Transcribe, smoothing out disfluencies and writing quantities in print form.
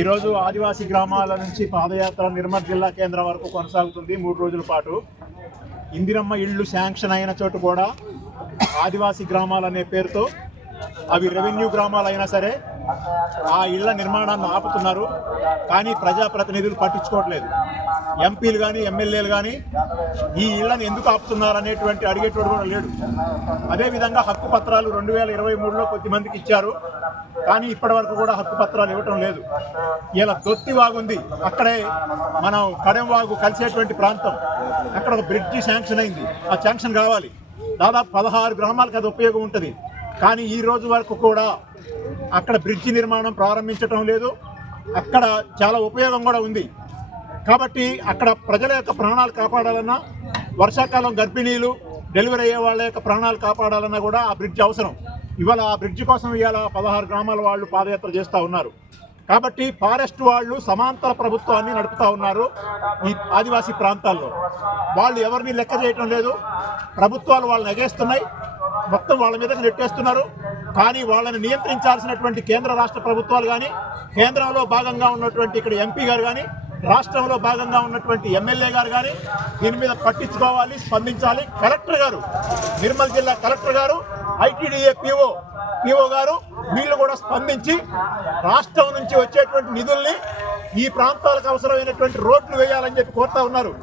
ఈరోజు ఆదివాసీ గ్రామాల నుంచి పాదయాత్ర నిర్మల్ జిల్లా కేంద్రం వరకు కొనసాగుతుంది 3 రోజుల పాటు. ఇందిరమ్మ ఇళ్ళు శాంక్షన్ అయిన చోటు కూడా ఆదివాసీ గ్రామాలనే పేరుతో అవి రెవెన్యూ గ్రామాలైనా సరే ఆ ఇళ్ల నిర్మాణాన్ని ఆపుతున్నారు. కానీ ప్రజాప్రతినిధులు పట్టించుకోవట్లేదు. ఎంపీలు కానీ ఎమ్మెల్యేలు కానీ ఈ ఇళ్లను ఎందుకు ఆపుతున్నారు అనేటువంటి అడిగేటోడు కూడా లేడు. అదేవిధంగా హక్కు పత్రాలు 2023లో కొద్దిమందికి ఇచ్చారు, కానీ ఇప్పటి వరకు కూడా హక్కు పత్రాలు ఇవ్వటం లేదు. ఇలా దొత్తి వాగుంది, అక్కడే మనం కడెం వాగు కలిసేటువంటి ప్రాంతం, అక్కడ ఒక బ్రిడ్జి శాంక్షన్ అయింది. ఆ శాంక్షన్ కావాలి. దాదాపు 16 గ్రామాలకు అది ఉపయోగం ఉంటుంది. కానీ ఈ రోజు వరకు కూడా అక్కడ బ్రిడ్జి నిర్మాణం ప్రారంభించటం లేదు. అక్కడ చాలా ఉపయోగం కూడా ఉంది. కాబట్టి అక్కడ ప్రజల యొక్క ప్రాణాలు కాపాడాలన్నా, వర్షాకాలం గర్భిణీలు డెలివరీ అయ్యే వాళ్ళ యొక్క ప్రాణాలు కాపాడాలన్నా కూడా ఆ బ్రిడ్జ్ అవసరం. ఇవాళ ఆ బ్రిడ్జ్ కోసం ఇవాళ 16 గ్రామాల వాళ్ళు పాదయాత్ర చేస్తూ ఉన్నారు. కాబట్టి ఫారెస్ట్ వాళ్ళు సమాంతర ప్రభుత్వాన్ని నడుపుతూ ఉన్నారు ఈ ఆదివాసీ ప్రాంతాల్లో. వాళ్ళు ఎవరిని లెక్క చేయటం లేదు. ప్రభుత్వాలు వాళ్ళని ఎగేస్తున్నాయి, మొత్తం వాళ్ళ మీదకి నెట్టేస్తున్నారు. కానీ వాళ్ళని నియంత్రించాల్సినటువంటి కేంద్ర రాష్ట్ర ప్రభుత్వాలు కానీ, కేంద్రంలో భాగంగా ఉన్నటువంటి ఇక్కడ ఎంపీ గారు కానీ, రాష్ట్రంలో భాగంగా ఉన్నటువంటి ఎమ్మెల్యే గారు కానీ దీని మీద పట్టించుకోవాలి, స్పందించాలి. కలెక్టర్ గారు, నిర్మల్ జిల్లా కలెక్టర్ గారు, ఐటీడీఏ పిఓ గారు వీళ్ళు కూడా స్పందించి రాష్ట్రం నుంచి వచ్చేటువంటి నిధుల్ని ఈ ప్రాంతాలకు అవసరమైనటువంటి రోడ్లు వేయాలని చెప్పి కోరుతా ఉన్నారు.